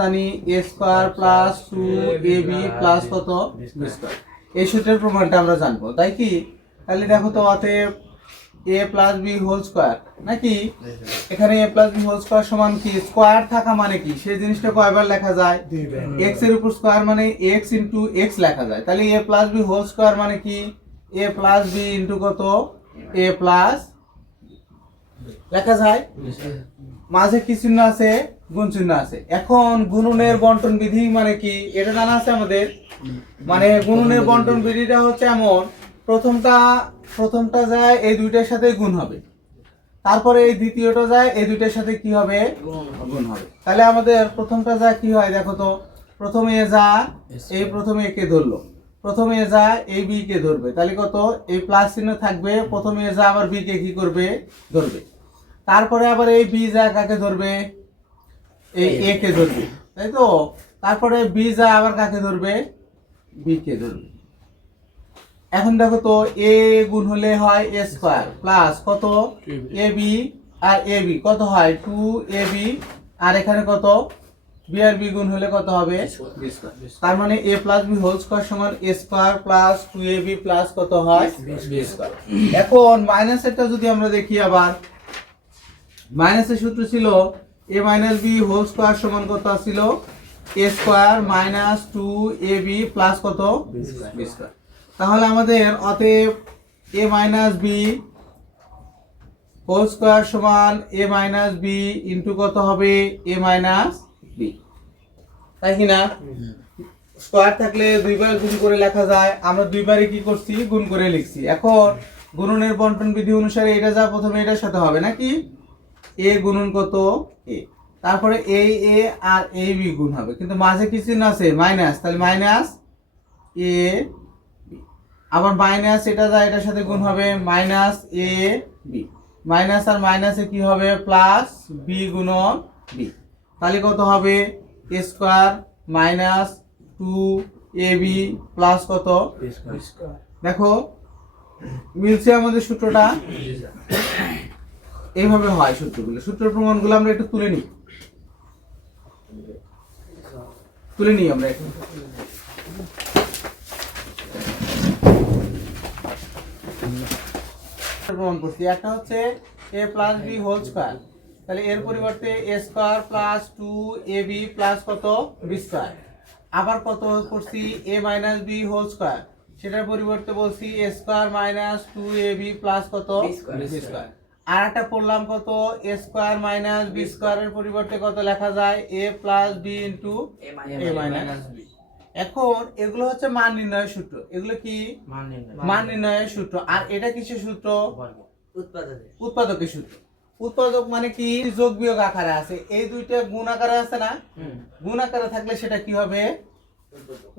জানি এ square plus 2ab plus কত B square. এই সূত্রের প্রমাণটা আমরা জানবো, তাই কি? তাহলে দেখো তো অতএব এ প্লাস বি হোল স্কোয়ার নাকি, এখানে এ প্লাস বি হোল স্কোয়ার সমান কি, স্কোয়ার থাকা মানে কি সেই জিনিসটা কয়বার লেখা যায়? এক্স এর উপর স্কোয়ার মানে এক্স ইন্টু এক্স লেখা যায়। তাহলে এ প্লাস বি হোল স্কোয়ার মানে কি, এ প্লাস বি ইন্টু কত এ প্লাস লেখা যায়। মাঝে কি চিহ্ন আছে? গুণ চিহ্ন আছে। এখন গুণনের বন্টন বিধি মানে কি এটা জানা আছে আমাদের। মানে গুণনের বন্টন বিধিটা হচ্ছে এমন, প্রথমটা যায় এই দুইটার সাথে গুণ হবে, তারপরে এই দ্বিতীয়টা যায় এই দুইটার সাথে কি হবে? গুণ হবে। তাহলে আমাদের প্রথমটা যায় কি হয় দেখো তো, প্রথমে এ যা এই প্রথমে এ কে ধরলো, প্রথমে এ যা এই বি কে ধরবে, তাহলে কত এই প্লাস চিহ্ন থাকবে, প্রথমে এ যা আবার বি কে কি করবে? ধরবে। তারপরে আবার এই বি যা কাকে ধরবে? এই এ কে ধরবে, তাই তো? তারপরে বি যা আবার কাকে ধরবে? বি কে ধরবে। এখন দেখো তো এ গুণ হলে হয় এ স্কোয়ার প্লাস কত A B, R A B কত হয় 2ab, আর এখানে কত বি আর বি গুণ হলে কত হবে? B square. তার মানে a plus B whole square সমান a square plus 2ab plus কত হয়? B square. এখন মাইনাসেরটা যদি আমরা দেখি, আবার মাইনাসের সূত্র ছিল a minus B whole square সমান কত ছিল? এ স্কোয়ার মাইনাস 2ab প্লাস কত? B square. তাহলে আমাদের অতএব a minus B whole square সমান এ মাইনাস বি ইন্টু কত হবে? এ মাইনাস বি, তাই কি না? স্কোয়ার থাকলে দুইবার গুণ করে লেখা যায়, আমরা দুইবারই কি করছি? গুণ করে লিখছি। এখন গুণনের বন্টন বিধি অনুসারে এটা যা প্রথমে এটার সাথে হবে নাকি, এ গুণন কত এ, তারপরে এই এ আর এই বি গুণ হবে, কিন্তু মাঝে কি চিহ্ন আছে? মাইনাস, তাহলে মাইনাস এ, আবার মাইনাস এটা যা এটার সাথে গুণ হবে মাইনাস এ বি, মাইনাস আর মাইনাসে কি হবে? প্লাস বি গুণন বি, তাহলে কত হবে? এ স্কোয়ার মাইনাস 2ab প্লাস কত? দেখো মিলছে আমাদের সূত্রটা। এইভাবে হয় সূত্রগুলো, সূত্রের প্রমাণগুলো আমরা একটু তুলে নিই আমরা একটু। প্রমাণ করছি, একটা হচ্ছে a plus B whole square, তাহলে এর পরিবর্তে a square plus 2ab plus কত? B square. আবার কত করছি? a minus B whole square, সেটার পরিবর্তে বলছি a square minus 2ab plus কত? B square. আর একটা পড়লাম কত? a স্কোয়ার মাইনাস বি স্কোয়ারের পরিবর্তে কত লেখা যায়? a plus b into a minus b. এখন এগুলো হচ্ছে মান নির্ণয়ের সূত্র, এগুলো কি? মান নির্ণয়ের সূত্র। আর এটা কিসের সূত্র? উৎপাদকের সূত্র। উৎপাদক মানে কি? যোগ বিয়োগ আকারে আছে, এই দুইটা গুণ আকারে আছে না, গুণ আকারে থাকলে সেটা কি হবে?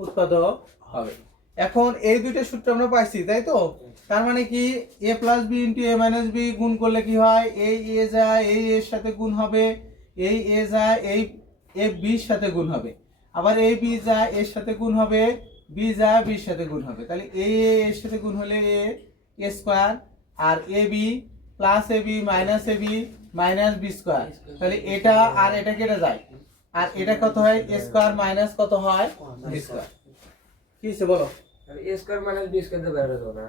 উৎপাদক হবে। এখন এই দুইটা সূত্র আমরা পাইছি, তাই তো? তার মানে কি a plus b into a minus b গুণ করলে কি হয়? এই এ যায় এই এর সাথে গুণ হবে, এই এ যায় এই এ বির সাথে গুণ হবে, আবার এই বি যায় এর সাথে গুণ হবে, বি যায় বির সাথে গুণ হবে। তাহলে এ এর সাথে গুণ হলে এ square, R A B plus A B minus A B minus B square. তাহলে এটা আর এটা কেটে যায়, আর এটা কত হয়? এ স্কোয়ার মাইনাস কত হয়? B square. কি হচ্ছে বলো? A square minus b square তো বের হবে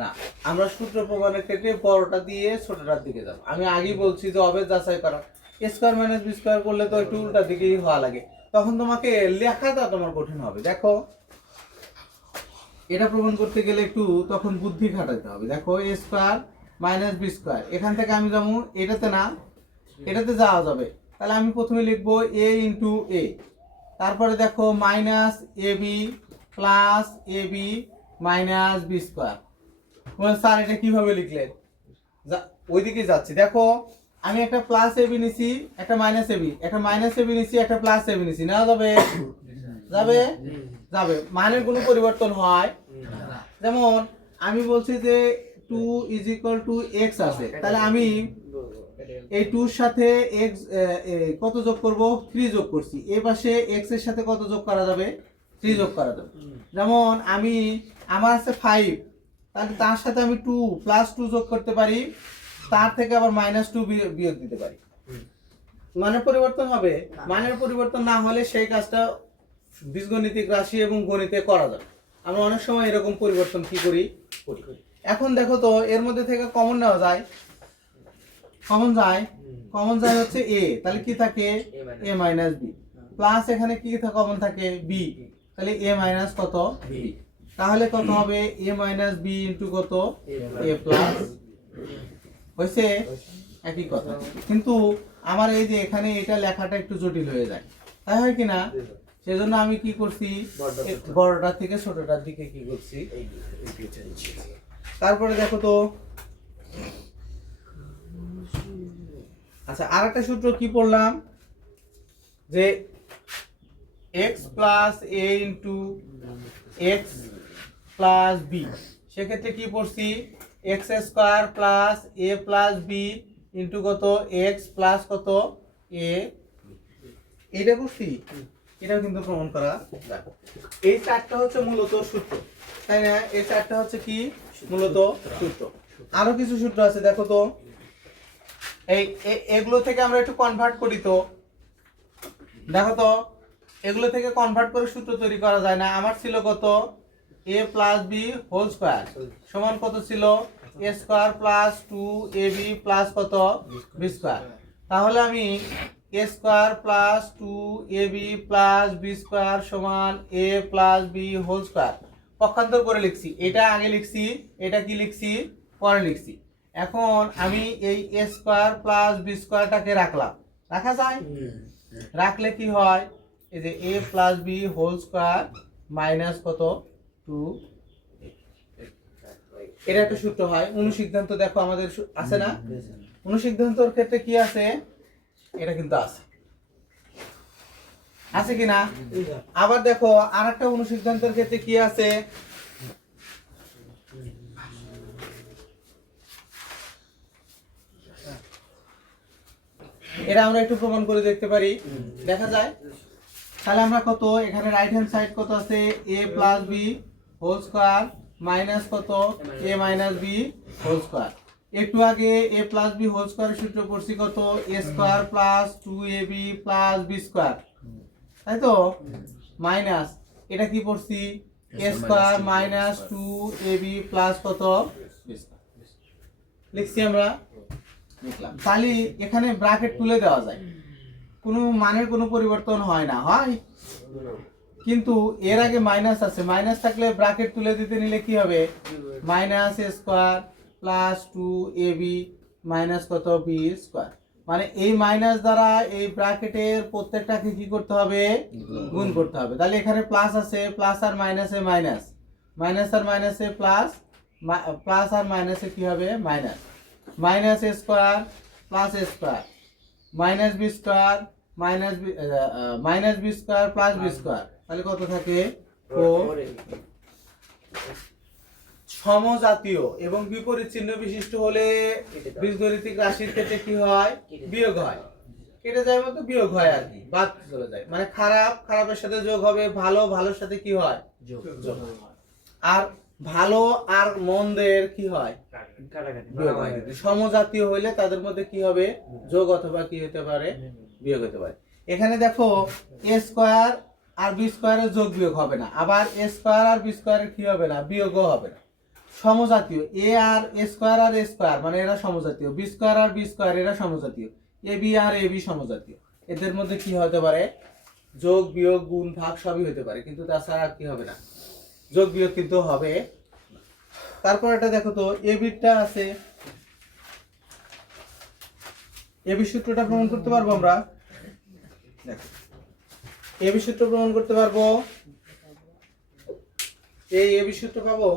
না, আমরা সূত্র প্রমাণের ক্ষেত্রে বড়টা দিয়ে ছোটটার দিকে যাব। আমি আগেই বলছি যে হবে যাচাই করা, এ স্কোয়ার মাইনাস বি স্কোয়ার করলে তো একটু উল্টা দিকেই হওয়া লাগে, তখন তোমাকে লেখাটা তোমার কঠিন হবে। দেখো এটা প্রমাণ করতে গেলে একটু তখন বুদ্ধি খাটাতে হবে। দেখো এ স্কোয়ার মাইনাস বি স্কোয়ার, এখান থেকে আমি যাবো এটাতে, না এটাতে যাওয়া যাবে, তাহলে আমি প্রথমে লিখবো এ ইন্টু এ, তারপরে দেখো minus A B plus A B minus B square. Sir এটা কিভাবে লিখলেন? ওইদিকে যাচ্ছি। দেখো আমি একটা প্লাস এবি নিছি, একটা মাইনাস এবি, একটা মাইনাস এবি নিছি, একটা প্লাস এবি নিছি, না যাবে? যাবে যাবে, মানের কোনো পরিবর্তন হয়? যেমন আমি বলছি যে 2 ইজ ইকুয়াল টু x আছে, তাহলে আমি এই 2 এর সাথে x কত যোগ করব? 3 যোগ করছি, এই পাশে x এর সাথে কত যোগ করা যাবে? 3 যোগ করা যাবে। যেমন আমার আছে 5, তাহলে তার সাথে আমি 2 প্লাস 2 যোগ করতে পারি, তার থেকে আবার মাইনাস 2 বিয়োগ দিতে পারি। মানের পরিবর্তন হবে, মানের পরিবর্তন না হলে সেই কাজটা বীজগণিতিক রাশি এবং গণিতে করা যাবে। আমরা অনেক সময় এরকম পরিবর্তন কি করি। এখন দেখো তো এর মধ্যে থেকে কমন নেওয়া যায়, কমন যায় হচ্ছে এ, তাহলে কি থাকে এ মাইনাস বি, প্লাস এখানে কি কমন থাকে বি, তাহলে এ মাইনাস কত বি, তাহলে কত হবে এ মাইনাস বি ইন্টু কত এ প্লাস, হয়েছে একই কথা। কিন্তু আমার এই যে এখানে এটা লেখাটা একটু জটিল হয়ে যায়, তাই হয় কি না, সেজন্য আমি কি করছি বড়টা থেকে ছোটটার দিকে কি করছি। তারপরে দেখো তো, আচ্ছা আর একটা সূত্র কি পড়লাম, যে x প্লাস এ ইন্টু এক্স প্লাস বি, সেক্ষেত্রে কি পড়ছি এক্স স্কোয়ার প্লাস এ প্লাস বি ইন্টু কত এক্স প্লাস কত এ, এটা পড়ছি। এটাও কিন্তু প্রমাণ করা যায়। এই চারটা হচ্ছে মূলত সূত্র, তাই না, এই চারটা হচ্ছে কি মূলত সূত্র। আরো কিছু সূত্র আছে দেখো তো, এগুলো থেকে আমরা একটু কনভার্ট করি তো, দেখো তো এগুলো থেকে কনভার্ট করে সূত্র তৈরি করা যায় না। আমার ছিল কত A plus B whole square সমান কত ছিল এ স্কোয়ার প্লাস 2ab প্লাস কত বি স্কোয়ার, তাহলে আমি A square plus 2ab plus B square সমান A plus B whole square পক্ষান্তর করে লিখছি। এটা আগে লিখছি, এটা কি লিখছি পরে লিখছি। এখন আমি এই এ স্কোয়ার প্লাস বি স্কোয়ারটাকে রাখলাম, রাখা যায়, রাখলে কি হয় এই যে A plus B whole square minus কত 2, এটা একটা সূত্র হয়। অনুসিদ্ধান্ত দেখো আমাদের আছে না, অনুসিদ্ধান্তর ক্ষেত্রে কি আছে, এটা কিন্তু আছে কিনা। আবার দেখো আর একটা অনুসিদ্ধান্তের ক্ষেত্রে কি আছে, এটা আমরা একটু প্রমাণ করে দেখতে পারি, দেখা যায়। তাহলে আমরা কত এখানে রাইট হ্যান্ড সাইড কত আছে A plus B whole square minus কত A minus B whole square. একটু আগে এ প্লাস বি হোল স্কোয়ারের সূত্র পড়ছি কত A square plus 2ab plus B square, তাই তো, মাইনাস এটা কি পড়ছি A square minus 2ab plus কত বি স্কোয়ার, লিখছি আমরা, লিখলাম। তাহলে এখানে ব্র্যাকেট তুলে দেওয়া যায়, কোনো মানের কোনো পরিবর্তন হয় না, হয় কিন্তু এর আগে মাইনাস আছে, মাইনাস থাকলে ব্র্যাকেট তুলে দিতে নিলে কি হবে minus A square plus 2ab minus কত বি স্কোয়ার, মানে এই মাইনাস দ্বারা এই ব্র্যাকেটের প্রত্যেকটাকে কি করতে হবে গুণ করতে হবে। তাহলে এখানে প্লাস আছে, প্লাস আর মাইনাসে মাইনাস, মাইনাস আর মাইনাসে প্লাস, প্লাস আর মাইনাসে কি হবে minus, minus A square plus A square minus B square minus B square plus B square, তাহলে কত থাকে 4। সমজাতীয় এবং বিপরীত চিহ্ন বিশিষ্ট হলে বীজগণিতিক রাশির ক্ষেত্রে কি হয় বিয়োগ হয়, কেটে যায় মতো বিয়োগ হয় আর কি, বাদ চলে যায়, মানে খারাপ খারাপের সাথে যোগ হবে, ভালো ভালোর সাথে কি হয় যোগ হয়। আর ভালো আর মন্দের কি হয় বিয়োগ হয়। সমজাতীয় হইলে তাদের মধ্যে কি হবে যোগ অথবা কি হতে পারে বিয়োগ হতে পারে। এখানে দেখো এ স্কোয়ার আর বি স্কোয়ারের যোগ বিয়োগ হবে না, আবার এ স্কোয়ার আর বি স্কোয়ারের কি হবে না বিয়োগও হবে না। সমজাতীয় এ আর এ স্কোয়ার আর এ স্কোয়ার মানে এরা সমজাতীয়, বি স্কোয়ার আর বি স্কোয়ার এরা সমজাতীয়, A B R A B সমজাতীয়, এদের মধ্যে কি হতে পারে যোগ বিয়োগ গুণ ভাগ সবই হতে পারে, কিন্তু তাছাড়া কি হবে না যোগ বিয়োগ কিন্তু হবে। তারপর এটা দেখো তো এ বিটা আছে, এ বি সূত্রটা প্রমাণ করতে পারবো আমরা, দেখো এ বি সূত্র প্রমাণ করতে পারবো, এই এ বি সূত্র পাবো।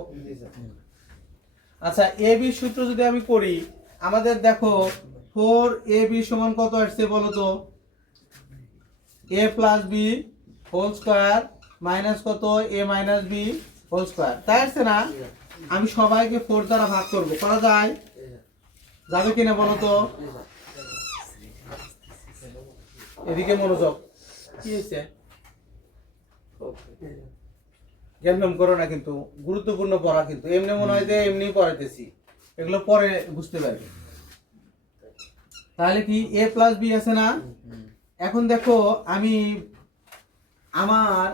আচ্ছা এ বি সূত্র যদি আমি করি, আমাদের দেখো 4ab সমান কত আসছে বলো তো a plus B whole square minus কত a minus B whole square, তাই আসছে না। আমি সবাইকে 4 দ্বারা ভাগ করবো, করা যায় যাবে কিনা বলো তো, এদিকে মনোযোগ, কি হয়েছে জ্ঞান করো না, কিন্তু গুরুত্বপূর্ণ পড়া, কিন্তু এমনি মনে হয় যে এমনি পড়াইতেছি, এগুলো পরে বুঝতে পারবে। তাহলে কি এ প্লাস বি আছে না? এখন দেখো আমি আমার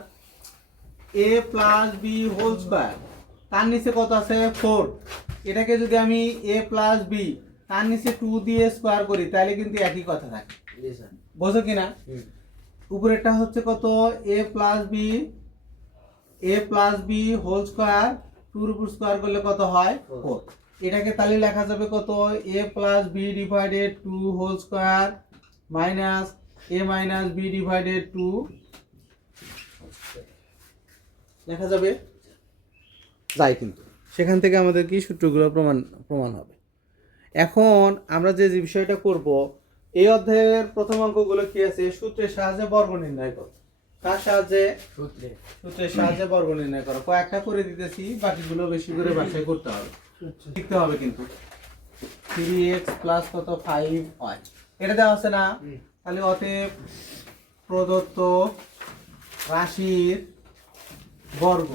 এ প্লাস বি হোল স্কোয়ার তার নিচে কত আছে 4, এটাকে যদি আমি এ প্লাস বি তার নিচে 2 দিয়ে স্কোয়ার করি তাহলে কিন্তু একই কথা থাকে, জি স্যার। বোঝো কিনা? উপরেরটা হচ্ছে কত A plus B whole square 2 উপর স্কোয়ার করলে কত হয় 4, এটাকে তাহলে লেখা যাবে কত A plus B divided 2 whole square minus A minus B divided 2 লেখা যাবে যাই, কিন্তু সেখান থেকে আমাদের কি সূত্রগুলো প্রমাণ হবে। এখন আমরা যে বিষয়টা করব, এই অধ্যায়ের প্রথম অঙ্কগুলো কি আছে, সূত্রের সাহায্যে বর্গ নির্ণয় করো। কার সাহায্যে? সূত্রের সাহায্যে বর্গ নির্ণয় করো। কয়েকটা করে দিতেছি, বাকিগুলো বেশি করে বাসায় করতে হবে, শিখতে হবে কিন্তু। 3x প্লাস কত 5y, এটা দেওয়া আছে না? তাহলে অতএব প্রদত্ত রাশির বর্গ,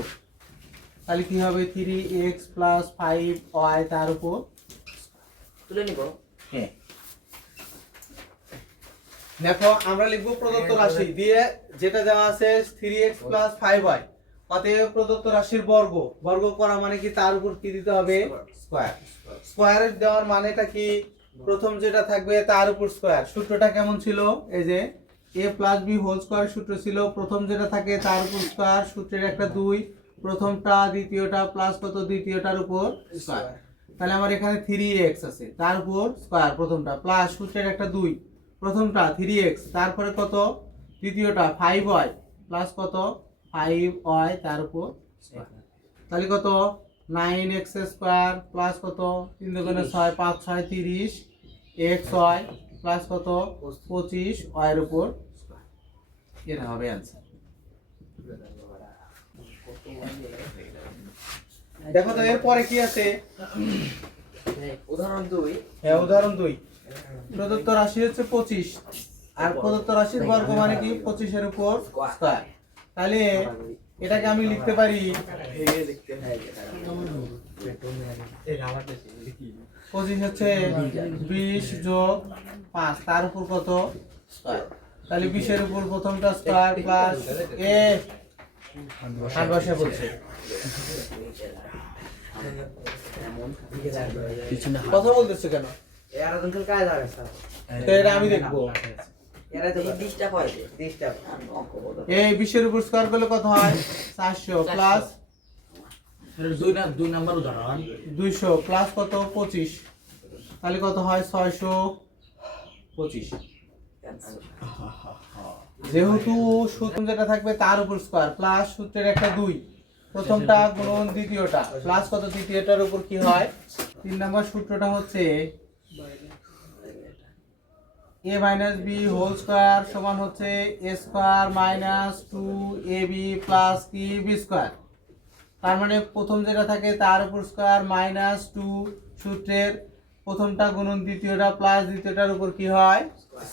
তাহলে কি হবে 3x প্লাস 5y তার উপর তুলে নিব। হ্যাঁ, দেখো আমরা লিখবো প্রদত্ত রাশি দিয়ে যেটা দেওয়া আছে 3x প্লাস 5y, অতএব প্রদত্ত রাশির বর্গ, বর্গ করা মানে কি তার উপর কি দিতে হবে স্কয়ার। স্কয়ারের দেওয়ার মানেটা কি, প্রথম যেটা থাকবে তার উপর স্কয়ার। সূত্রটা কেমন ছিল, এই যে a plus B whole square সূত্র ছিল, প্রথম যেটা থাকে তার উপর স্কয়ার, সূত্রের একটা 2, প্রথমটা দ্বিতীয়টা প্লাস কত দ্বিতীয়টার উপর স্কয়ার। তাহলে আমার এখানে 3x আছে তার উপর স্কয়ার প্রথমটা, প্লাস সূত্রের একটা 2, প্রথমটা 3x তারপরে কত দ্বিতীয়টা 5y প্লাস কত 5y তার উপর স্কয়ার। তাহলে কত 9x স্কয়ার প্লাস কত 3 দুগুণে 6 5 6 30 xy প্লাস কত 25y এর উপর স্কয়ার। এটা হবে आंसर। দেখো তো এরপরে কি আছে, উদাহরণ 2। হ্যাঁ উদাহরণ 2, প্রদত্ত রাশি হচ্ছে 25 আর প্রদত্ত রাশির বর্গ মানে কি 25 এর উপর স্কয়ার। তাহলে এটাকে আমি লিখতে পারি 25 হচ্ছে 20 যোগ 5 তার উপর কত স্কয়ার। তাহলে 20 এর উপর প্রথমটা স্কয়ার প্লাস এ আর বসে বলছে কথা বলতেছে কেন, এর আদঙ্কের কাজ আছে স্যার। তো এটা আমি দেখবো। এর তো 20টা হয় 20টা এই 20 এর উপর স্কয়ার করলে কত হয় 400 প্লাস দুই নাম্বার উদাহরণ 200 প্লাস কত 25, তাহলে কত হয় 625। যেহেতু সূত্র যেটা থাকবে তার উপর স্কয়ার প্লাস সূত্রের একটা 2, প্রথমটা গুণন দ্বিতীয়টা প্লাস কত দ্বিতীয়টার উপর কি হয় 3 নাম্বার সূত্রটা হচ্ছে a minus B whole square সমান হচ্ছে a square minus 2ab plus কি বি স্কয়ার। তার মানে প্রথম যেটা থাকে তার উপর স্কয়ার মাইনাস 2 সূত্রের প্রথমটা গুণন দ্বিতীয়টা প্লাস দ্বিতীয়টার উপর কি হয়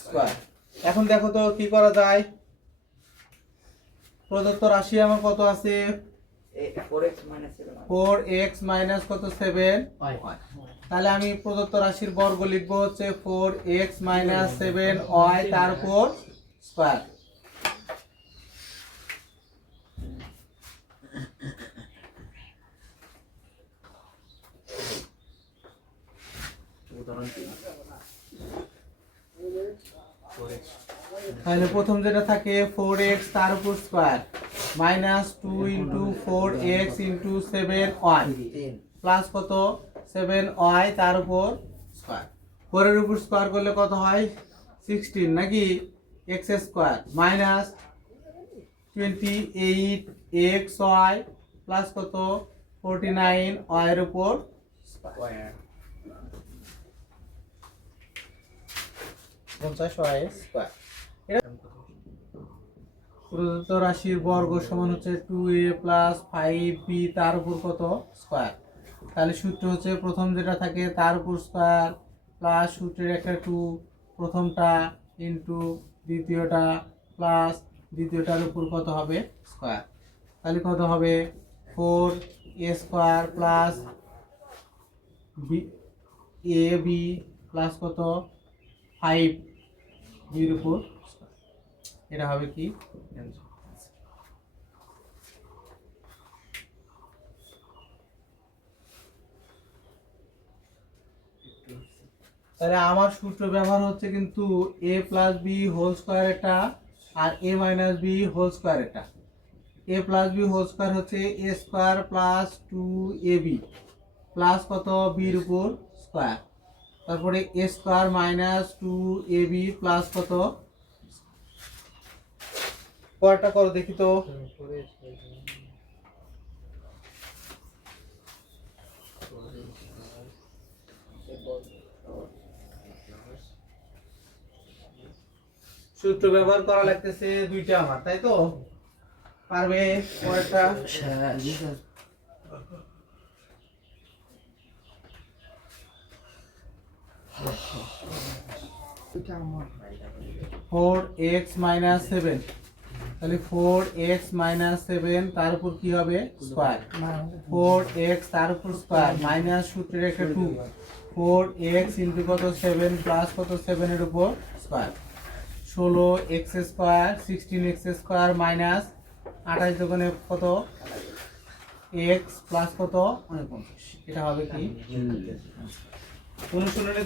স্কয়ার। এখন দেখো তো কি করা যায়, প্রদত্ত রাশি আমার কত আছে 4x মাইনাস কত 7, তাহলে আমি প্রদত্ত রাশির বর্গ লিখবো হচ্ছে 4x মাইনাস 7y তার উপর স্কয়ার। তাহলে প্রথম যেটা থাকে 4x তার উপর square minus 2 into 4x into 7y plus কত 7y তার উপর স্কয়ার। 4 এর উপর স্কয়ার করলে কত হয় 16 নাকি x square minus 28xy plus কত 49y এর উপর স্কয়ার 50y স্কয়ার। প্রদত্ত রাশির বর্গ সমান হচ্ছে 2a প্লাস 5b তার উপর কত স্কয়ার। তাহলে সূত্র হচ্ছে প্রথম যেটা থাকে তার উপর স্কয়ার প্লাস সূত্রের একটা 2, প্রথমটা ইন্টু দ্বিতীয়টা প্লাস দ্বিতীয়টার উপর কত হবে স্কয়ার। তাহলে কত হবে 4a square plus ab plus কত 5 বির উপর এটা হবে কি তাহলে আমার সূত্র ব্যবহার হচ্ছে কিন্তু a plus B whole square এটা আর a minus B whole square এটা a plus B whole square হচ্ছে a square plus 2ab plus কত বির উপর স্কোয়ার তারপরে a square minus 2ab plus কত পরেরটা করো দেখি তো সূত্র ব্যবহার করা লাগতেছে দুইটা আমার তাই তো পারবে পরেরটা জি স্যার 4x মাইনাস 7 তাহলে 4x মাইনাস 7 তার উপর কি হবে স্কয়ার 4x তার উপর স্কয়ার মাইনাস সূত্রের একটা 2 4x ইনটু কত 7 প্লাস কত 7 এর উপর square 16x square 16x square minus 28 দোকানে কত x প্লাস কত 49 এটা হবে কি অনুশীলনে